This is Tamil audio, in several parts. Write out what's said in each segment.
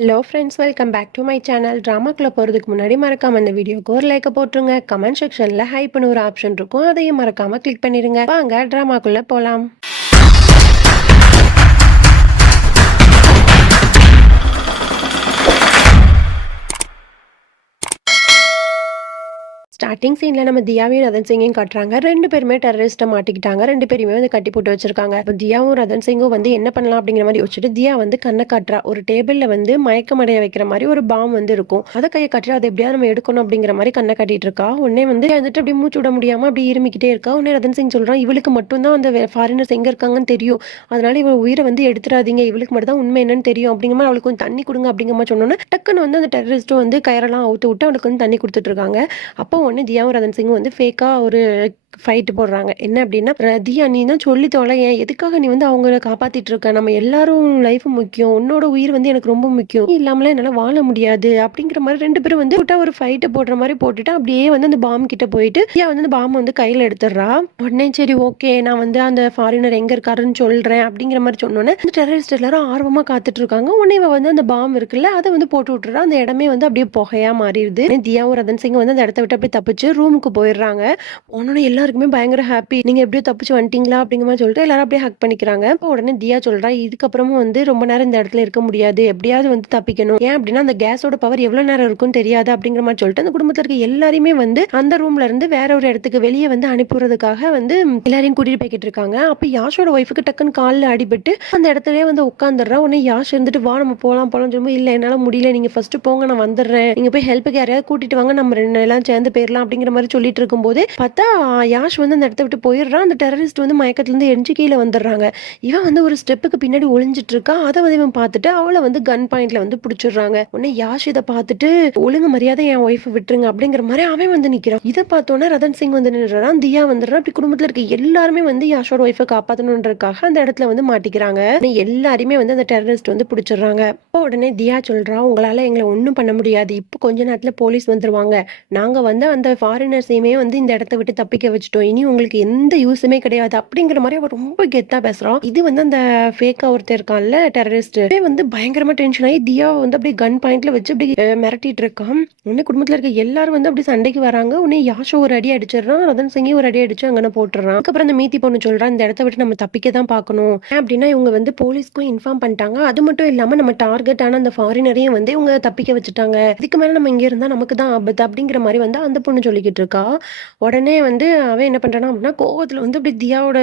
Hello friends, welcome back to my channel. ட்ராமாக்குள்ளே போகிறதுக்கு முன்னாடி மறக்காம இந்த வீடியோக்கு ஒரு லைக்கை போட்டுருங்க. கமெண்ட் செக்ஷனில் ஹைப்னு ஒரு ஆப்ஷன் இருக்கும், அதையும் மறக்காம கிளிக் பண்ணிடுங்க. வாங்க ட்ராமாக்குள்ளே போகலாம். ஸ்டார்டிங் சீனில் நம்ம தியாவையும் ரதன் சிங்கையும் காட்டுறாங்க. ரெண்டு பேருமே டெரரிஸ்ட்டை மாட்டிக்கிட்டாங்க. ரெண்டு பேருமே வந்து கட்டி போட்டு வச்சிருக்காங்க. இப்போ தியாவும் ரதன் சிங்கும் வந்து என்ன பண்ணலாம் அப்படிங்கிற மாதிரி யோசிச்சுட்டு தியா வந்து கண்ணை காட்டுறா. ஒரு டேபிளில் வந்து மயக்கமடைய வைக்கிற மாதிரி ஒரு பாம் வந்து இருக்கும். அதை கையை காட்டுறா. அதை எப்படியாவது நம்ம எடுக்கணும் அப்படிங்கிற மாதிரி கண்ணை காட்டிட்டு இருக்கா. உடனே வந்து வந்துட்டு அப்படி மூச்சு விட முடியாம அப்படி இருமிக்கிட்டே இருக்கா. உடனே ரதன் சிங் சொல்றான், இவளுக்கு மட்டும்தான் அந்த ஃபாரினர்ஸ் எங்க இருக்காங்கன்னு தெரியும், அதனால இவள் உயிரை வந்து எடுத்துடாதீங்க, இவளுக்கு மட்டும் தான் உண்மை என்னன்னு தெரியும் அப்படிங்கிற மாதிரி அவளுக்கு கொஞ்சம் தண்ணி கொடுங்க அப்படிங்கிற மாதிரி சொன்னோன்னே டக்குன்னு வந்து அந்த டெரரிஸ்ட்டும் வந்து கயரெல்லாம் அவுத்து விட்டு அவளுக்கு வந்து தண்ணி கொடுத்துட்டு இருக்காங்க. அப்போ ஒன்று தியாவும் ரதன் சிங்கும் வந்து ஃபேக்காக ஒரு ஃபைட்டு போடுறாங்க. என்ன அப்படின்னா, தியா நீ தான் சொல்லி தொலை, ஏன் எதுக்காக நீ வந்து அவங்கள காப்பாத்திட்டு இருக்க, நம்ம எல்லாரும் லைஃப் முக்கியம், உன்னோட உயிர் வந்து எனக்கு ரொம்ப முக்கியம், நீ இல்லாமலாம் என்னால் வாழ முடியாது அப்படிங்கிற மாதிரி ரெண்டு பேரும் வந்து ஒரு ஃபைட்டை போடுற மாதிரி போட்டுட்டு அப்படியே வந்து அந்த பாம் கிட்ட போயிட்டு தியா வந்து அந்த பாம் வந்து கையில் எடுத்துடுறா. உடனே சரி ஓகே, நான் வந்து அந்த ஃபாரினர் எங்க இருக்காருன்னு சொல்றேன் அப்படிங்கிற மாதிரி சொன்னோன்னே அந்த டெரரிஸ்ட் எல்லாரும் ஆர்வமா காத்துட்டு இருக்காங்க. உடனே வந்து அந்த பாம் இருக்குல்ல அதை வந்து போட்டு விட்டுறா. அந்த இடமே வந்து அப்படியே புகையா மாறிடுது. தியாவும் ரதன் சிங் வந்து அந்த இடத்த விட்டு அப்படியே தப்பிச்சு ரூமுக்கு போயிடுறாங்க. உடனே எல்லாருக்குமே பயங்கர ஹாப்பி, நீங்க எப்படியோ தப்பிச்சு வந்துட்டீங்களா அப்படிங்கிற மாதிரி சொல்லிட்டு எல்லாரும் அப்படியே ஹக் பண்ணிக்கிறாங்க. இப்போ உடனே தியா சொல்றா, இதுக்கப்புறமும் வந்து ரொம்ப நேரம் இந்த இடத்துல இருக்க முடியாது, எப்படியாவது வந்து தப்பிக்கணும், ஏன் அப்படின்னா அந்த கேஸோட பவர் எவ்வளவு நேரம் இருக்கும்னு தெரியாது அப்படிங்கிற மாதிரி சொல்லிட்டு அந்த குடும்பத்துல இருக்க எல்லாருமே வந்து அந்த ரூம்ல இருந்து வேற ஒரு இடத்துக்கு வெளியே வந்து அனுப்புறதுக்காக வந்து எல்லாரையும் கூட்டிட்டு போய்கிட்டு இருக்காங்க. அப்ப யாஷோட ஒய்ஃபுக்கு டக்குன்னு காலில் அடிபட்டு அந்த இடத்துலயே வந்து உட்காந்துடுறா. உடனே யாஷ் இருந்துட்டு வா நம்ம போலாம் சொல்லும்போது, இல்ல என்னால முடியல, நீங்க ஃபர்ஸ்ட் போங்க, நான் வந்துடுறேன், நீங்க போய் ஹெல்ப்புக்கு யாரையாவது கூட்டிட்டு வாங்க, நம்ம ரெண்டு எல்லாம் சேர்ந்து போயிடலாம் அப்படிங்கிற மாதிரி சொல்லிட்டு இருக்கும்போது பார்த்தா யாஷ் வந்து அந்த இடத்த விட்டு போயிடுறான். அந்த டெரரிஸ்ட் வந்து மயக்கத்துல இருந்து எரிஞ்சு கீழே வந்துடுறாங்க. இவன் வந்து ஒரு ஸ்டெப்புக்கு பின்னாடி ஒளிஞ்சிட்டு இருக்கா. அதை வந்து இவன் பார்த்துட்டு அவளை வந்து கன் பாயிண்ட்ல வந்து பிடிச்சிடுறாங்க. உடனே யாஷ் இதை பார்த்துட்டு ஒழுங்கு மரியாதை என் ஒய்ஃப் விட்டுருங்க அப்படிங்கிற மாதிரி அவன் வந்து நிக்கிறான். இதை பார்த்தோன்னே ரதன் சிங் வந்து நின்றுறான், தியா வந்துடுறான். அப்படி குடும்பத்துல இருக்க எல்லாருமே வந்து யாஷோட ஒய்ஃபை காப்பாற்றணுன்றதுக்காக அந்த இடத்துல வந்து மாட்டிக்கிறாங்க. எல்லாருமே வந்து அந்த டெரரிஸ்ட் வந்து பிடிச்சிடுறாங்க. உடனே தியா சொல்றா, உங்களால எங்களை ஒன்றும் பண்ண முடியாது, இப்போ கொஞ்ச நேரத்துல போலீஸ் வந்துருவாங்க, நாங்க வந்து அந்த ஃபாரினர்ஸையுமே வந்து இந்த இடத்த விட்டு தப்பிக்க வச்சுட்டோம், இனி உங்களுக்கு எந்த யூஸுமே கிடையாது அப்படிங்கிற மாதிரி அவன் ரொம்ப கெத்தா பேசுறான். இது வந்து அந்த ஃபேக்கா ஒருத்தர் இருக்கான்ல டெரரிஸ்ட் வந்து பயங்கரமா டென்ஷன் ஆகி தியா வந்து அப்படியே கன் பாயிண்ட்ல வச்சு அப்படி மிரட்டிட்டு இருக்கான். உடனே குடும்பத்துல இருக்க எல்லாரும் வந்து அப்படி சண்டைக்கு வராங்க. உடனே யாஷோ ஒரு அடி அடிச்சிடறான், ரதன் சிங்கி ஒரு அடி அடிச்சு அங்கே போட்டுறான். அதுக்கப்புறம் அந்த மீத்தி பொண்ணு சொல்றான், இந்த இடத்த விட்டு நம்ம தப்பிக்க தான் பார்க்கணும், அப்படின்னா இவங்க வந்து போலீஸ்க்கும் இன்ஃபார்ம் பண்ணிட்டாங்க, அது மட்டும் இல்லாம நம்ம டார்கெட் ஆன அந்த ஃபாரினரையும் வந்து இவங்க தப்பிக்க வச்சுட்டாங்க, இதுக்கு மேல நம்ம இங்க இருந்தா நமக்கு தான் ஆபத்து அப்படிங்கிற மாதிரி வந்து அந்த பொண்ணு சொல்லிக்கிட்டு இருக்கா. உடனே வந்து அவன் என்ன பண்றானா அப்படின்னா கோவத்துல வந்து அப்படி தியாவோட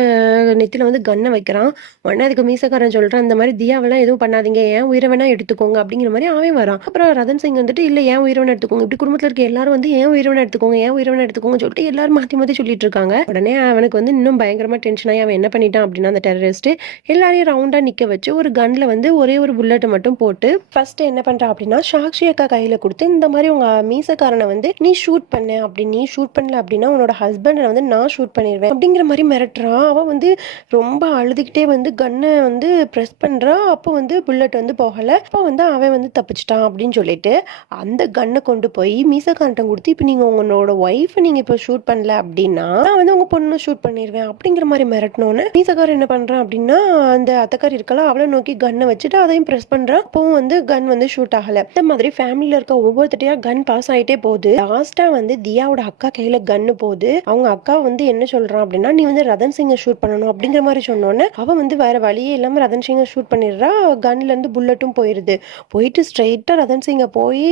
நெத்தில வந்து கண்ணை வைக்கிறான். உடனே அதுக்கு மீசக்காரன் சொல்றான், இந்த மாதிரி தியாவெல்லாம் எதுவும் பண்ணாதீங்க, ஏன் உயிரை வேணா எடுத்துக்கோங்க அப்படிங்கிற மாதிரி அவன் வரான். அப்புறம் ரதன் சிங் வந்துட்டு இல்ல ஏன் உயிரை வேணா எடுத்துக்கோங்க, இப்படி குடும்பத்துல இருக்க எல்லாரும் வந்து ஏன் உயிரை வேணா எடுத்துக்கோங்க, ஏன் உயிரை வேணா எடுத்துக்கோங்க சொல்லிட்டு எல்லாரும் மாத்தி மாத்தி சொல்லிட்டு இருக்காங்க. உடனே அவனுக்கு வந்து இன்னும் பயங்கரமா டென்ஷன் ஆகி அவன் என்ன பண்ணிட்டான் அப்படின்னா அந்த டெரரிஸ்ட் எல்லாரையும் ரவுண்டா நிக்க வச்சு ஒரு கன்ல வந்து ஒரே ஒரு புல்லட்டை மட்டும் போட்டு ஃபர்ஸ்ட் என்ன பண்றான் அப்படின்னா சாக்ஷி அக்கா கையில கொடுத்து, இந்த மாதிரி உங்க மீசக்காரனை வந்து நீ ஷூட் பண்ண, அப்படி நீ ஷூட் பண்ணல அப்படின்னா உன்னோட ஹஸ்பண்டை வந்து நான் ஷூட் பண்ணிடுவேன் அப்படிங்கிற மாதிரி மிரட்டுறான். அவன் வந்து ரொம்ப அழுதுகிட்டே வந்து கன்னை வந்து ப்ரெஸ் பண்றா. அப்போ வந்து புல்லட் வந்து போகல. அப்போ வந்து அவன் வந்து தப்பிச்சிட்டான் அப்படின்னு சொல்லிட்டு அந்த கன்னை கொண்டு போய் மீசக்காரன்ட்ட கொடுத்து, இப்போ நீங்க உங்களோட ஒய்ஃப் நீங்க இப்போ ஷூட் பண்ணல அப்படின்னா நான் வந்து உங்க பொண்ணு ஷூட் பண்ணிடுவேன் அப்படிங்கிற மாதிரி மிரட்டினோன்னு மீசக்காரன் என்ன பண்றான் அப்படின்னா அந்த அத்தக்காரி இருக்கலாம் அவளை நோக்கி கன்னை வச்சுட்டு அதையும் ப்ரெஸ் பண்றான். அப்பவும் வந்து கன் வந்து ஷூட் ஆகல. இந்த மாதிரி ஃபேமிலியில இருக்க ஒவ்வொருத்தையா கன் பாஸ் ஆயிட்டே போகுது. லாஸ்டா வந்து தியாவோட அக்கா கையில கன்னு போகுது. அவங்க அக்கா வந்து என்ன சொல்றான் அப்படின்னா, நீ வந்து ரதன் சிங்கை ஷூட் பண்ணணும் அப்படிங்கிற மாதிரி சொன்னோன்னே அவன் வந்து வேற வழியே இல்லாம ரதன் சிங்கை ஷூட் பண்ணிடுறா. கன்ல இருந்து புல்லட்டும் போயிட்டு ஸ்ட்ரெயிட்டா ரதன் சிங்கை போய்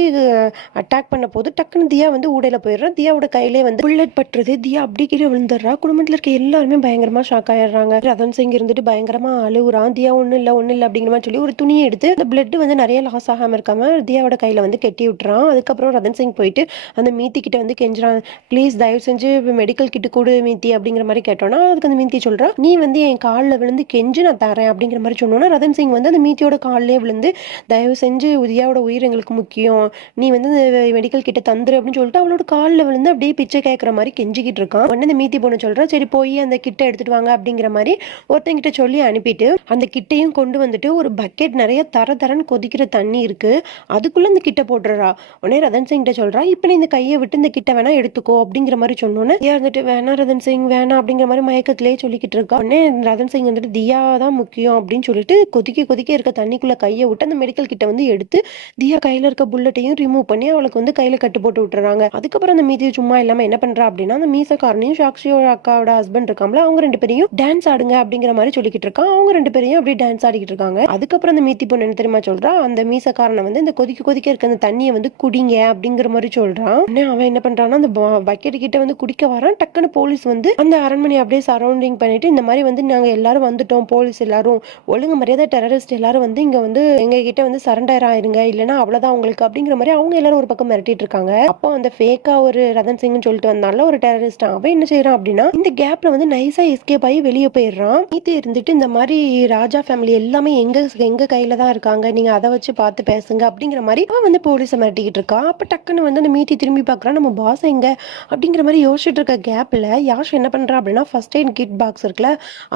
அட்டாக் பண்ண போது டக்குன்னு தியா வந்து ஊடையில போயிடுறா. தியாவோட கையிலே வந்து புல்லட் பட்டுறது. தியா அப்படி கீழே விழுந்துடுறா. குடும்பத்துல இருக்க எல்லாருமே பயங்கரமா ஷாக் ஆயிடுறாங்க. ரதன் சிங் இருந்துட்டு பயங்கரமா அழுகுறான். தியா ஒண்ணு இல்ல அப்படிங்கிற மாதிரி சொல்லி ஒரு துணியை எடுத்து அந்த பிளட் வந்து நிறைய லாஸ் ஆகாம இருக்காம தியாவோட கையில வந்து கெட்டி விட்டுறான். அதுக்கப்புறம் ரதன் சிங் போயிட்டு அந்த மீத்தி கிட்ட வந்து கெஞ்சுறான், ப்ளீஸ் தயவு செஞ்சு மெடிக்கல் கிட்ட கொடு மீத்தி அப்படிங்கிற மாதிரி கேட்டோன்னா அதுக்கு அந்த மீத்தி சொல்றா, நீ வந்து என் காலில் விழுந்து கெஞ்சு நான் தரேன் அப்படிங்கிற மாதிரி சொன்னோன்னா ரதன் சிங் வந்து அந்த மீத்தியோட காலிலே விழுந்து தயவு செஞ்சு உதியாவோட உயிர் எங்களுக்கு முக்கியம், நீ வந்து மெடிக்கல் கிட்ட தந்துரு அப்படின்னு சொல்லிட்டு அவளோட காலில் விழுந்து அப்படியே பிச்சை கேட்கற மாதிரி கெஞ்சிக்கிட்டு இருக்கான். உடனே அந்த மீத்தி பொண்ணு சொல்றா, சரி போய் அந்த கிட்ட எடுத்துட்டு வாங்க அப்படிங்கிற மாதிரி ஒருத்தங்கிட்ட சொல்லி அனுப்பிட்டு அந்த கிட்டையும் கொண்டு வந்துட்டு ஒரு பக்கெட் நிறைய தரன்னு கொதிக்கிற தண்ணி இருக்கு, அதுக்குள்ள அந்த கிட்ட போட்டுறா. உடனே ரதன் சிங் கிட்ட சொல்றா, இப்ப நீ இந்த கையை விட்டு இந்த கிட்ட வேணா எடுத்துக்கோ அப்படிங்கிற மாதிரி சொன்னோன்னு வந்துட்டு வேணாம் ரதன் சிங் வேணாம் அப்படிங்கிற மாதிரி மயக்கத்திலே சொல்லிக்கிட்டு இருக்கா. உடனே ரதன் சிங் வந்துட்டு தியா தான் முக்கியம் அப்படின்னு சொல்லிட்டு கொதிக்க கொதிக்க இருக்க தண்ணிக்குள்ள கையை விட்டு அந்த மெடிக்கல் கிட்ட வந்து எடுத்து தியா கையில இருக்க புல்லட்டையும் ரிமூவ் பண்ணி அவளுக்கு வந்து கையில கட்டு போட்டு விட்டுறாங்க. அதுக்கப்புறம் அந்த மீதி சும்மா இல்லாம என்ன பண்றா அப்படின்னா அந்த மீசக்காரனையும் சாக்ஷியோட அக்காவோட ஹஸ்பண்ட் இருக்காங்களா அவங்க 2 பேரையும் டான்ஸ் ஆடுங்க அப்படிங்கிற மாதிரி சொல்லிக்கிட்டு இருக்கான். அவங்க 2 பேரையும் அப்படியே டான்ஸ் ஆடிக்கிட்டு இருக்காங்க. அதுக்கப்புறம் அந்த மீத்தி பொண்ணு என்ன தெரியுமா சொல்றா, அந்த மீசக்காரனை வந்து இந்த கொதிக்க கொதிக்க இருக்க அந்த தண்ணியை வந்து குடிங்க அப்படிங்கிற மாதிரி சொல்றான். அவன் என்ன பண்றான்னா அந்த பக்கெட் கிட்ட வந்து குடிக்க வரான். டக்குன்னு போலீஸ் வந்து அந்த அரண்மனை அப்படியே சரௌண்டிங் பண்ணிட்டு இந்த மாதிரி வந்து நாங்க எல்லாரும் வந்துட்டோம், போலீஸ் எல்லாரும் ஒழுங்கு மரியாதை டெரரிஸ்ட் எல்லாரும் வந்து இங்க வந்து எங்க கிட்ட வந்து சரண்டர் ஆயிருங்க இல்லைன்னா அவ்வளவுதான் உங்களுக்கு அப்படிங்கிற மாதிரி அவங்க எல்லாரும் ஒரு பக்கம் மிரட்டிட்டு இருக்காங்க. அப்போ அந்த ஃபேக்கா ஒரு ரதன் சிங்னு சொல்லிட்டு வந்தால ஒரு டெரரிஸ்ட் அவன் என்ன செய்யறான் அப்படின்னா இந்த கேப்ல வந்து நைஸா எஸ்கேப் ஆகி வெளியே போயிடுறான். இது இருந்துட்டு இந்த மாதிரி ராஜா ஃபேமிலி எல்லாமே எங்க கையில தான் இருக்காங்க, நீங்க அதை வச்சு பார்த்து பேசுங்க அப்படிங்கிற மாதிரி அவன் வந்து போலீஸை மிரட்டிக்கிட்டு இருக்கா. அப்ப டக்குன்னு வந்து அந்த மீத்தி திரும்பி பாக்குறான், நம்ம பாஸ் எங்க அப்படிங்கிற மாதிரி யோசிச்சுட்டு இருக்க கேப்ல யாஷ் என்ன பண்றா அப்படின்னா ஃபர்ஸ்ட் எய்ட் கிட் பாக்ஸ் இருக்குல்ல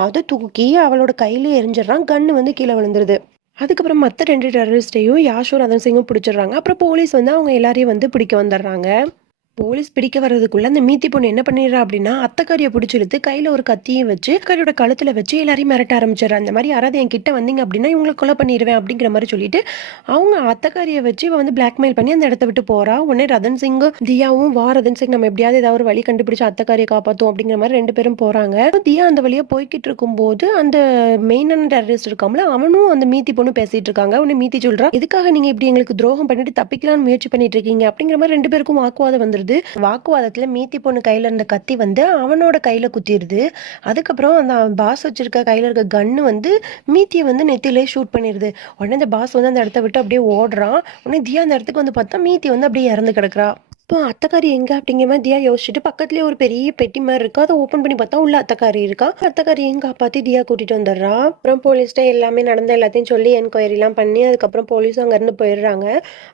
அதை தூக்கி அவளோட கையில எரிஞ்சிடறான். கன்னு வந்து கீழே விழுந்துருது. அதுக்கப்புறம் மற்ற 2 டெரரிஸ்டையும் யாஷும் ரதன் சிங்கும் பிடிச்சிடுறாங்க. அப்புறம் போலீஸ் வந்து அவங்க எல்லாரையும் வந்து பிடிக்க வந்துடுறாங்க. போலீஸ் பிடிக்க வர்றதுக்குள்ள அந்த மீத்தி பொண்ணு என்ன பண்ணிடுறா அப்படின்னா அத்தக்காரியை பிடிச்சி இழுத்து கையில ஒரு கத்தியும் வச்சு அத்தக்காரியோட கழுத்துல வச்சு எல்லாரையும் மிரட்ட ஆரம்பிச்சிடறா. அந்த மாதிரி யாராவது என் கிட்ட வந்தீங்க அப்படின்னா இவங்களை கொலை பண்ணிடுவேன் அப்படிங்கிற மாதிரி சொல்லிட்டு அவங்க அத்தக்காரியை வச்சு இவ வந்து பிளாக்மெயில் பண்ணி அந்த இடத்த விட்டு போறா. உடனே ரதன் சிங்கும் தியாவும் வா ரதன் சிங் நம்ம எப்படியாவது ஏதாவது ஒரு வழி கண்டுபிடிச்சு அத்தக்காரியை காப்பாத்தும் அப்படிங்கிற மாதிரி 2 பேரும் போறாங்க. தியா அந்த வழியா போய்கிட்டு இருக்கும் போது அந்த மெயினான டெரரிஸ்ட் இருக்காமல அவனும் அந்த மீத்தி பொண்ணு பேசிட்டு இருக்காங்க. உடனே மீத்தி சொல்றா, இதுக்காக நீங்க இப்படி எங்களுக்கு துரோகம் பண்ணிட்டு தப்பிக்கலாம்னு முயற்சி பண்ணிட்டு இருக்கீங்க அப்படிங்கிற மாதிரி 2 பேருக்கும் வாக்குவாதம் வந்துருது. வாக்குவாதத்துல மீத்தி பொண்ணு கையில இருந்த கத்தி வந்து அவனோட கையில குத்திடுது. அதுக்கப்புறம் அந்த பாஸ் வச்சிருக்க கையில இருக்க கன்னு வந்து மீத்தியை வந்து நெத்திலே ஷூட் பண்ணிடுது. உடனே அந்த பாஸ் வந்து அந்த இடத்த விட்டு அப்படியே ஓடுறான். உடனே தியா அந்த இடத்துக்கு வந்து பார்த்தா மீத்தி வந்து அப்படியே இறந்து கிடக்குறா. இப்போ அத்தக்காரி எங்க அப்படிங்கிற மாதிரி தியா யோசிச்சுட்டு பக்கத்துலேயே ஒரு பெரிய பெட்டி மாதிரி இருக்கு, அதை ஓப்பன் பண்ணி பார்த்தா உள்ள அத்தக்காரி இருக்கா. அத்தக்காரியும் காப்பாத்தி தியா கூட்டிட்டு வந்துடுறா. அப்புறம் போலீஸ்ட்ட எல்லாமே நடந்த எல்லாத்தையும் சொல்லி என்கொயரிலாம் பண்ணி அதுக்கப்புறம் போலீஸும் அங்கேருந்து போயிடுறாங்க.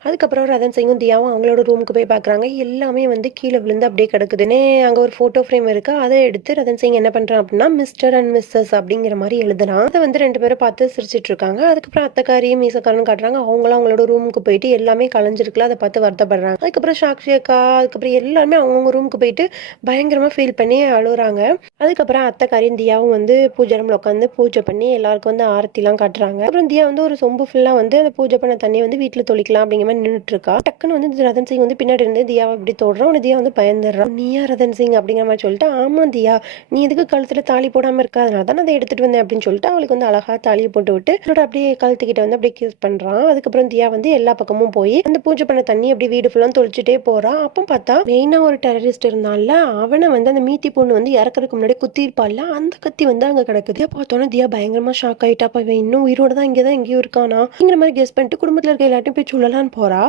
அதுக்கப்புறம் ரதன் சிங்கும் தியாவும் அவங்களோட ரூமுக்கு போய் பார்க்குறாங்க. எல்லாமே வந்து கீழே விழுந்து அப்படியே கிடக்குதுன்னு அங்கே ஒரு ஃபோட்டோ ஃப்ரேம் இருக்கு. அதை எடுத்து ரதன் சிங் என்ன பண்ணுறான் அப்படின்னா மிஸ்டர் அண்ட் மிஸ்ஸஸ் அப்படிங்கிற மாதிரி எழுதுறான். அதை வந்து 2 பேரும் பார்த்து சிரிச்சிட்டு இருக்காங்க. அதுக்கப்புறம் அத்தக்காரியும் மீசக்காரனும் காட்டுறாங்க. அவங்களும் அவங்களோட ரூமுக்கு போயிட்டு எல்லாமே கலைஞ்சிருக்குல அதை பார்த்து வருத்தப்படுறாங்க. அதுக்கப்புறம் சாக்ஷி அதுக்கப்புறம் எல்லாருமே அவங்கவுங்க ரூமுக்கு போயிட்டு பயங்கரமா ஃபீல் பண்ணி அழுகுறாங்க. அதுக்கப்புறம் அத்தைக்காரியும் தியாவும் வந்து பூஜை ரூம்ல உட்காந்து பூஜை பண்ணி எல்லாருக்கும் வந்து ஆரத்திலாம் காட்டுறாங்க. அப்புறம் தியா வந்து ஒரு சொம்பு ஃபுல்லா வந்து அந்த பூஜை பண்ண தண்ணியை வந்து வீட்டுல தொளிக்கலாம் அப்படிங்கிற மாதிரி நின்றுட்டு இருக்கா. டக்குன்னு வந்து ரதன் சிங் வந்து பின்னாடி இருந்து தியாவை இப்படி தோடுறான். தியா வந்து பயந்துடுறான். நீயா ரதன் சிங் அப்படிங்கிற மாதிரி சொல்லிட்டு ஆமா தியா நீ எதுக்கு கழுத்துல தாலி போடாம இருக்கா, அதனால தான் அதை எடுத்துட்டு வந்தேன் அப்படின்னு சொல்லிட்டு அவளுக்கு வந்து அழகா தாலியை போட்டு விட்டு அவளோட அப்படியே கழுத்துக்கிட்ட வந்து அப்படியே கிஸ் பண்றான். அதுக்கப்புறம் தியா வந்து எல்லா பக்கமும் போய் அந்த பூஜை பண்ண தண்ணி அப்படியே வீடு ஃபுல்லா தொளிச்சுட்டே போறா. அப்போ பார்த்தா மெயினா ஒரு டெரரிஸ்ட் இருந்தால அவனை வந்து அந்த மீத்தி பொண்ணு வந்து இறக்கறதுக்கு முன்னாடி குத்திருப்பாள்ல அந்த கத்தி வந்து அங்க கிடக்குது. பார்த்தோன்னே தியா பயங்கரமா ஷாக் ஆயிட்டா. அப்ப இவன் இன்னும் உயிரோட தான் இங்கதான் எங்கேயும் இருக்கானா அப்படிங்கிற மாதிரி கெஸ் பண்ணிட்டு குடும்பத்துல இருக்க எல்லாத்தையும் போய் சொல்லலான்னு போறா.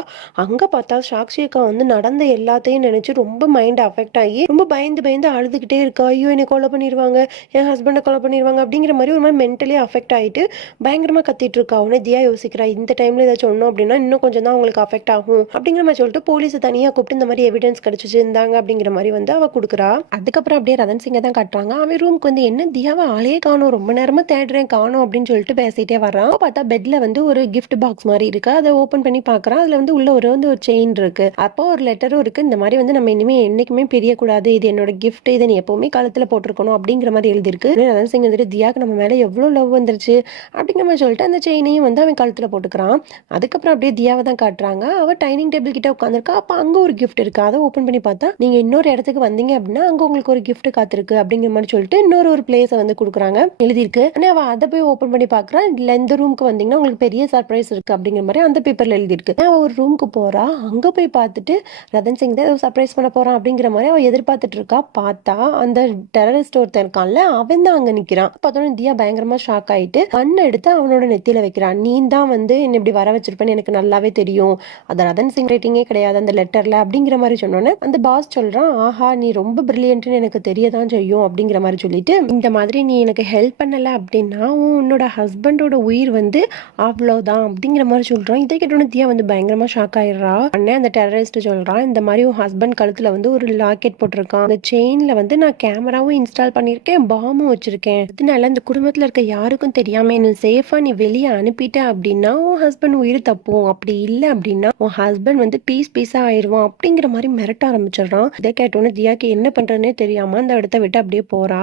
அங்க பார்த்தா சாக்ஷி அக்கா வந்து நடந்த எல்லாத்தையும் நினைச்சு ரொம்ப மைண்ட் அஃபெக்ட் ஆகி ரொம்ப பயந்து பயந்து அழுதுகிட்டே இருக்கா. ஐயோ என்னை கொலை பண்ணிடுவாங்க, என் ஹஸ்பண்டை கொலை பண்ணிடுவாங்க அப்படிங்கிற மாதிரி ஒரு மாதிரி மென்டலி அஃபெக்ட் ஆயிட்டு பயங்கரமா கத்திட்டு இருக்கா. உடனே தியா யோசிக்கிறா இந்த டைம்ல ஏதாச்சும் சொன்னோம் அப்படின்னா இன்னும் கொஞ்சம் தான் அவங்களுக்கு அஃபெக்ட் ஆகும் அப்படிங்கிற மாதிரி சொல்லிட்டு போலீஸ் தனியா கூப்பிட்டு இந்த மாதிரி எவிடன்ஸ் கிடைச்சிச்சு இருந்தாங்க அப்படிங்கிற மாதிரி வந்து அவ கொடுக்குறா. அதுக்கப்புறம் அப்படியே ரதன் சிங்கை தான் காட்டுறாங்க. அவன் ரூமுக்கு வந்து என்ன தியாவை ஆளே காணும், ரொம்ப நேரமா தேடுறேன் காணும் அப்படின்னு சொல்லிட்டு பேசிட்டே வர்றான். பார்த்தா பெட்ல வந்து ஒரு கிஃப்ட் பாக்ஸ் மாதிரி இருக்கு. அதை ஓபன் பண்ணி பாக்குறான். அதுல வந்து உள்ள ஒரு செயின் இருக்கு. அப்போ ஒரு லெட்டரும் இருக்கு. இந்த மாதிரி வந்து நம்ம இனிமே என்னைக்குமே பிரியக்கூடாது, இது என்னோட கிஃப்ட், இதை நீ எப்பவுமே கழுத்துல போட்டிருக்கணும் அப்படிங்கிற மாதிரி எழுதிருக்கு. ரதன் சிங் வந்துட்டு தியாக்கு நம்ம மேல எவ்வளவு லவ் வந்துருச்சு அப்படிங்கிற மாதிரி சொல்லிட்டு அந்த செயினையும் வந்து அவன் கழுத்துல போட்டுக்கிறான். அதுக்கப்புறம் அப்படியே தியாவை தான் காட்டுறாங்க. அவ டைனிங் டேபிள் கிட்ட உட்காந்துருக்கா. அப்ப அங்க ஒரு கிஃப்ட் இருக்கு. அதை ஓபன் பண்ணி பார்த்தா நீங்க இன்னொரு இடத்துக்கு வந்தீங்க அப்படின்னா அங்க உங்களுக்கு ஒரு கிஃப்ட் காத்திருக்கு அப்படிங்கிற மாதிரி சொல்லிட்டு இன்னொரு பிளேஸை வந்து கொடுக்குறாங்க எழுதிருக்கு. ஆனா அவ அதை போய் ஓபன் பண்ணி பாக்குறா. இல்ல இந்த ரூமுக்கு வந்தீங்கன்னா உங்களுக்கு பெரிய சர்ப்ரைஸ் இருக்கு அப்படிங்கிற மாதிரி அந்த பேப்பர்ல எழுதிருக்கு. அவ ஒரு ரூமுக்கு போறா. அங்க போய் பார்த்துட்டு ரதன் சிங் தான் சர்ப்ரைஸ் பண்ண போறான் அப்படிங்கிற மாதிரி அவ எதிர்பார்த்துட்டு இருக்கா. பார்த்தா அந்த டெரரிஸ்ட் ஒருத்தன் இருக்கான்ல அவன் தான் அங்க நிக்கிறான். பார்த்தோன்னே தியா பயங்கரமா ஷாக் ஆயிட்டு கண்ணை எடுத்து அவனோட நெத்தியில வைக்கிறான். நீ தான் வந்து என்ன இப்படி வர வச்சிருப்பேன்னு எனக்கு நல்லாவே தெரியும், அது ரதன் சிங் ரைட்டிங்கே கிடையாது அந்த லெட்டர்ல அப்படிங்கிற மாதிரி சொன்னோன்னே அந்த பாஸ் சொல்றான், ஆஹா நீ ரொம்ப பிரில்லியன்ட்னு எனக்கு தெரியதான் செய்யும் அப்படிங்கிற மாதிரி சொல்லிட்டு இந்த மாதிரி நீ எனக்கு ஹெல்ப் பண்ணல அப்படின்னா உன்னோட ஹஸ்பண்டோட உயிர் வந்து அவ்வளவுதான் அப்படிங்கிற மாதிரி சொல்றான். இதை கேட்டோன்னு தியா வந்து பயங்கரமா ஷாக் ஆயிடுறா. அண்ணே அந்த டெரரிஸ்ட் சொல்றான், இந்த மாதிரி உன் ஹஸ்பண்ட் கழுத்துல வந்து ஒரு லாக்கெட் போட்டிருக்கான், அந்த செயின்ல வந்து நான் கேமராவும் இன்ஸ்டால் பண்ணிருக்கேன், பாமும் வச்சிருக்கேன், அதனால இந்த குடும்பத்துல இருக்க யாருக்கும் தெரியாம என்ன சேஃபா நீ வெளியே அனுப்பிட்ட அப்படின்னா உன் ஹஸ்பண்ட் உயிர் தப்பும், அப்படி இல்லை அப்படின்னா உன் ஹஸ்பண்ட் வந்து பீஸா ஆயிடுவான் அப்படிங்கிற மாதிரி மிரட்ட ஆரம்பிச்சிடுறான். இதை கேட்டோன்னே தியாக்கு என்ன பண்றதுன்னே தெரியாம அந்த இடத்த விட்டு அப்படியே போறா.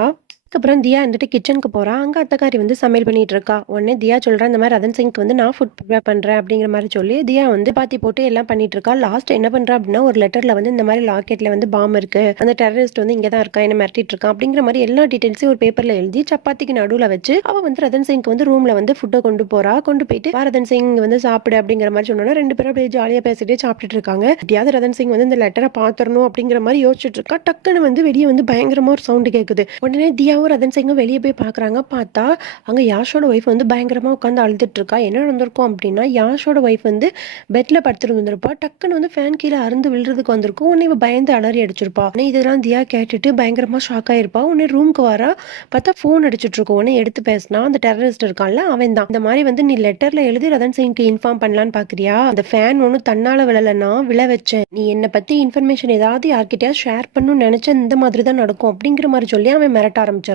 அதுக்கப்புறம் தியா வந்துட்டு கிச்சனுக்கு போறா. அங்க அத்தைக்காரி வந்து சமையல் பண்ணிட்டு இருக்கா. உடனே தியா சொல்றா, இந்த மாதிரி ரதன் சிங்க்கு வந்து நான் ஃபுட் ப்ரிப்பேர் பண்றேன் அப்படிங்கிற மாதிரி சொல்லி தியா வந்து பாத்தி போட்டு எல்லாம் பண்ணிட்டு இருக்கா. லாஸ்ட் என்ன பண்றா அப்படின்னா, ஒரு லெட்டர்ல வந்து இந்த மாதிரி லாக்கெட்ல வந்து பாம் இருக்கு, அந்த டெரரிஸ்ட் வந்து இங்கதான் இருக்கா, என்ன மிரட்டிட்டு இருக்கான் அப்படிங்கிற மாதிரி எல்லா டீடைல்ஸையும் ஒரு பேப்பர்ல எழுதி சப்பாத்திக்கு நடுவுல வச்சு அவ வந்து ரதன் சிங்க்கு வந்து ரூம்ல வந்து ஃபுட்டை கொண்டு போறா. கொண்டு போயிட்டு "வா ரதன் சிங் வந்து சாப்பிடு" அப்படிங்கிற மாதிரி சொன்னோன்னா ரெண்டு பேரும் அப்படியே ஜாலியா பேசிட்டே சாப்பிட்டுட்டு இருக்காங்க. எப்படியாவது ரதன் சிங் வந்து இந்த லெட்டரை பாத்துறணும் அப்படிங்கிற மாதிரி யோசிச்சுட்டு இருக்கா. டக்குன்னு வந்து வெளியே வந்து பயங்கரமா ஒரு சவுண்டு கேக்குது. உடனே தியாவும் ரதன் சிங்கும் வெளியே போய் பாக்குறாங்க. பார்த்தா அங்க யாஷோட ஒய்ஃப் வந்து பயங்கரமா உட்காந்து அழுதுட்டு இருக்கா. என்ன நடந்திருக்கும் அப்படின்னா, யாஷோட ஒய்ஃப் வந்து பெட்ல படுத்துருந்துருப்பா. டக்குன்னு வந்து ஃபேன் கீழே அருந்து விழுறதுக்கு வந்திருக்கும். உடனே இவ பயந்து அலறி அடிச்சிருப்பா. உடனே இதெல்லாம் தியா கேட்டுட்டு பயங்கரமா ஷாக் ஆயிருப்பா. உடனே ரூமுக்கு வரா. பார்த்தா ஃபோன் அடிச்சிட்டு இருக்கும். உடனே எடுத்து பேசினா அந்த டெரரிஸ்ட் இருக்கான்ல அவன் தான். இந்த மாதிரி வந்து நீ லெட்டர்ல எழுதி ரதன் சிங்க்கு இன்ஃபார்ம் பண்ணலான்னு பாக்குறியா? அந்த ஃபேன் ஒன்னும் தன்னால விழலன்னா விழ வச்சேன். நீ என்னை பத்தி இன்ஃபர்மேஷன் ஏதாவது யார்கிட்டயா ஷேர் பண்ணணும்னு நினைச்ச இந்த மாதிரி தான் நடக்கும் அப்படிங்கிற மாதிரி சொல்லி அவன் மிரட்ட ஆரம்பிச்சிடுறான்.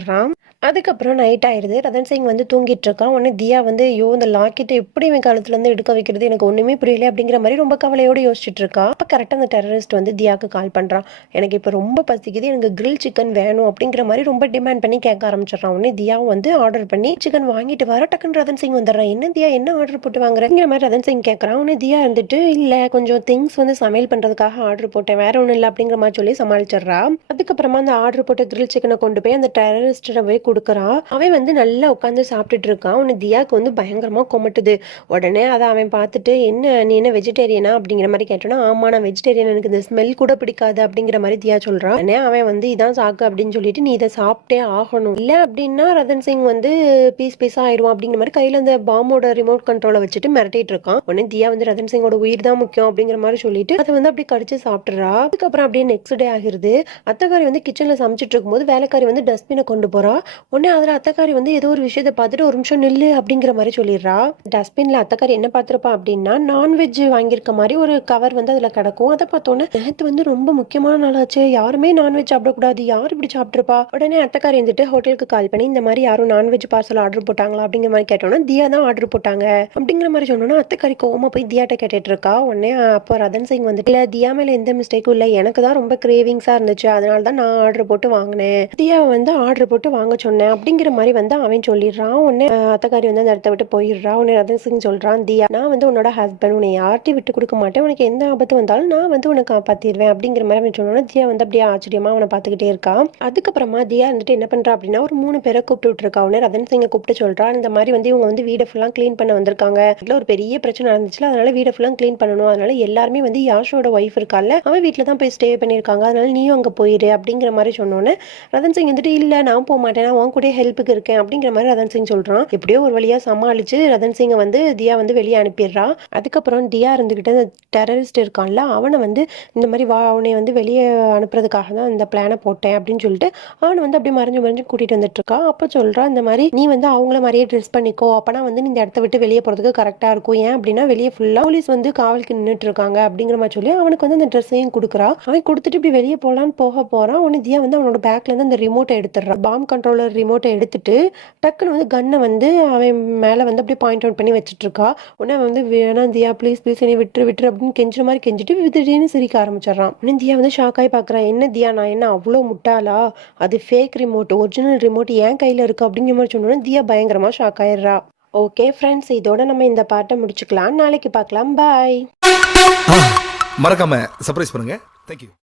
அதுக்கப்புறம் நைட் ஆயிடுது. ரதன் சிங் வந்து தூங்கிட்டு இருக்கான். உடனே தியா வந்து ஐயோ இந்த லாக்கெட்டை எப்படி இவன் காலத்துல இருந்து எடுக்க வைக்கிறது, எனக்கு ஒண்ணுமே புரியல அப்படிங்கிற மாதிரி ரொம்ப கவலையோடு யோசிச்சுட்டு இருக்கா. அப்ப கரெக்டா அந்த டெரரிஸ்ட் வந்து தியாக்கு கால் பண்றான். எனக்கு இப்ப ரொம்ப பசிக்குது, எனக்கு கிரில் சிக்கன் வேணும் அப்படிங்கிற மாதிரி ரொம்ப டிமாண்ட் பண்ணி கேட்க ஆரம்பிச்சிடறான். உடனே தியாவும் வந்து ஆர்டர் பண்ணி சிக்கன் வாங்கிட்டு வர. டக்குன்னு ரதன் சிங் வந்துடுறான். என்ன தியா என்ன ஆர்டர் போட்டு வாங்குறங்கிற மாதிரி ரதன் சிங் கேட்கறான். உடனே தியா இருந்துட்டு இல்ல கொஞ்சம் திங்ஸ் வந்து சமையல் பண்றதுக்காக ஆர்டர் போட்டேன், வேற ஒண்ணும் இல்லை அப்படிங்கிற மாதிரி சொல்லி சமாளிச்சிடுறா. அதுக்கப்புறமா அந்த ஆர்டர் போட்ட கிரில் சிக்கனை கொண்டு போய் அந்த டெரரிஸ்ட் போய் கொடுக்குறா. அவன் வந்து நல்லா உட்காந்து சாப்பிட்டுட்டு இருக்கான். உன்னை தியாக்கு வந்து பயங்கரமா கொமட்டுது. உடனே அதை அவன் பார்த்துட்டு என்ன நீ என்ன வெஜிடேரியனா அப்படிங்கிற மாதிரி கேட்டோன்னா, ஆமா நான் வெஜிடேரியன், எனக்கு இந்த ஸ்மெல் கூட பிடிக்காது அப்படிங்கிற மாதிரி தியா சொல்றான். உடனே அவன் வந்து இதான் சாக்கு அப்படின்னு சொல்லிட்டு நீ இதை சாப்பிட்டே ஆகணும், இல்ல அப்படின்னா ரதன் சிங் வந்து பீஸ் பீஸா ஆயிடுவான் அப்படிங்கிற மாதிரி கையில அந்த பாம்போட ரிமோட் கண்ட்ரோலை வச்சுட்டு மிரட்டிட்டு இருக்கான். உடனே தியா வந்து ரதன் சிங்கோட உயிர் தான் முக்கியம் அப்படிங்கிற மாதிரி சொல்லிட்டு அதை வந்து அப்படி கடிச்சு சாப்பிட்டுறா. அதுக்கப்புறம் அப்படியே நெக்ஸ்ட் டே ஆகிருது. அத்தைக்காரி வந்து கிச்சன்ல சமைச்சிட்டு இருக்கும்போது வேலைக்காரி வந்து டஸ்ட்பினை கொண்டு போறா. உடனே அதுல அத்தைக்காரி வந்து ஏதோ ஒரு விஷயத்த பார்த்துட்டு ஒரு நிமிஷம் நில்லு அப்படிங்கிற மாதிரி சொல்லிடுறா. டஸ்ட்பின்ல அத்தைக்காரி என்ன பார்த்திருப்பா அப்படின்னா, நான்வெஜ் வாங்கியிருக்க மாதிரி ஒரு கவர் வந்து அதுல கிடக்கும். அதை பார்த்தோன்னே நேத்து வந்து ரொம்ப முக்கியமான நாளாச்சு, யாருமே நான்வெஜ் சாப்பிடக்கூடாது, யார் இப்படி சாப்பிட்டுருப்பா. உடனே அத்தைக்காரி வந்துட்டு ஹோட்டலுக்கு கால் பண்ணி இந்த மாதிரி யாரும் நான்வெஜ் பார்சல் ஆர்டர் போட்டாங்களா அப்படிங்கிற மாதிரி கேட்டோன்னா, தியா தான் ஆர்டர் போட்டாங்க அப்படிங்கிற மாதிரி சொன்னோன்னா அத்தைக்காரி கோவமா போய் தியாட்ட கேட்டுட்டு இருக்கா. உடனே அப்போ ரதன் சிங் வந்துட்டு இல்ல தியா மேல எந்த மிஸ்டேக்கும் இல்லை, எனக்கு தான் ரொம்ப கிரேவிங்ஸா இருந்துச்சு, அதனால தான் நான் ஆர்டர் போட்டு வாங்கினேன், தியா வந்து ஆர்டர் போட்டு வாங்க சொன்னேன் அப்படிங்கிற மாதிரி வந்து அவன் சொல்லிடுறான். உடனே அத்தைக்காரி வந்து அந்த இடத்த விட்டு போயிடுறா. உடனே ரதன் சிங் சொல்றான், தியா நான் வந்து உன்னோட ஹஸ்பண்ட், உன்னை யார்ட்டையும் விட்டு கொடுக்க மாட்டேன், உனக்கு எந்த ஆபத்து வந்தாலும் நான் வந்து உனக்கு காப்பாத்திடுவேன் அப்படிங்கிற மாதிரி அவன் சொன்னோன்னா தியா வந்து அப்படியே ஆச்சரியமா அவனை பார்த்துக்கிட்டே இருக்கா. அதுக்கப்புறமா தியா வந்துட்டு என்ன பண்றா அப்படின்னா, ஒரு 3 பேரை கூப்பிட்டு விட்டுருக்கா. உடனே ரதன் சிங்கை கூப்பிட்டு சொல்றா, இந்த மாதிரி வந்து இவங்க வந்து வீடை ஃபுல்லா கிளீன் பண்ண வந்திருக்காங்க, இதுல ஒரு பெரிய பிரச்சனை நடந்துச்சுல, அதனால வீடை ஃபுல்லா கிளீன் பண்ணணும், அதனால எல்லாருமே வந்து யாஷோட ஒய்ஃப் இருக்கால அவன் வீட்டுல தான் போய் ஸ்டே பண்ணிருக்காங்க, அதனால நீயும் அங்க போயிரு அப்படிங்கிற மாதிரி சொன்னோன்னே ரதன் சிங் வந்துட்டு இல்ல நான் போக மாட்டேன், நான் உன் கூட ஹெல்ப்புக்கு இருக்கேன் அப்படிங்கிற மாதிரி ரதன் சிங் சொல்றான். எப்படியோ ஒரு வழியா சமாளிச்சு ரதன் சிங்கை வந்து தியா வந்து வெளியே அனுப்பிடுறா. அதுக்கப்புறம் தியா இருந்துகிட்டு அந்த டெரரிஸ்ட் இருக்கான்ல அவனை வந்து இந்த மாதிரி வா அவனை வந்து வெளியே அனுப்புறதுக்காக தான் இந்த பிளானை போட்டேன் அப்படின்னு சொல்லிட்டு அவனை வந்து அப்படியே மறைஞ்சு மறைஞ்சு கூட்டிட்டு வந்துட்டு இருக்கா. அப்போ சொல்றா, இந்த மாதிரி நீ வந்து அவங்கள மாதிரியே ட்ரெஸ் பண்ணிக்கோ, அப்பனா வந்து இந்த இடத்த விட்டு வெளியே போறதுக்கு கரெக்டா இருக்கும், ஏன் அப்படின்னா வெளியே ஃபுல்லா போலீஸ் வந்து காவலுக்கு நின்றுட்டு இருக்காங்க அப்படிங்கிற மாதிரி சொல்லி அவனுக்கு வந்து அந்த ட்ரெஸ்ஸையும் கொடுக்குறா. அவன் கொடுத்துட்டு இப்படி வெளியே போலான்னு போறான். உடனே தியா வந்து அவனோட பேக்ல இருந்து அந்த ரிமோட்டை எடுத்துடுறான். பாம் கண்ட்ரோலர் ரிமோட்டை எடுத்துட்டு டக்குன்னு வந்து கன்னை வந்து அவன் மேல வந்து அப்படியே பாயிண்ட் அவுட் பண்ணி வச்சுட்டு இருக்கா. உடனே அவன் வந்து வேணாம் தியா ப்ளீஸ் ப்ளீஸ் என்னை விட்டுரு விட்டுரு அப்படின்னு கெஞ்சுற மாதிரி கெஞ்சிட்டு திடீர்னு சிரிக்க ஆரம்பிச்சிடறான். உடனே தியா வந்து ஷாக் ஆகி பாக்குறான். என்ன தியா நான் என்ன அவ்வளோ முட்டாளா, அது ஃபேக் ரிமோட், ஒரிஜினல் ரிமோட் என் கையில இருக்கு அப்படிங்கிற மாதிரி சொன்னோன்னா தியா பயங்கரமா ஷாக் ஆயிடுறா. ஓகே ஃப்ரெண்ட்ஸ், இதோட நம்ம இந்த பாட்டை முடிச்சுக்கலாம். நாளைக்கு பார்க்கலாம். பாய். மறக்காம சர்ப்ரைஸ் பண்ணுங்க. தேங்க்யூ.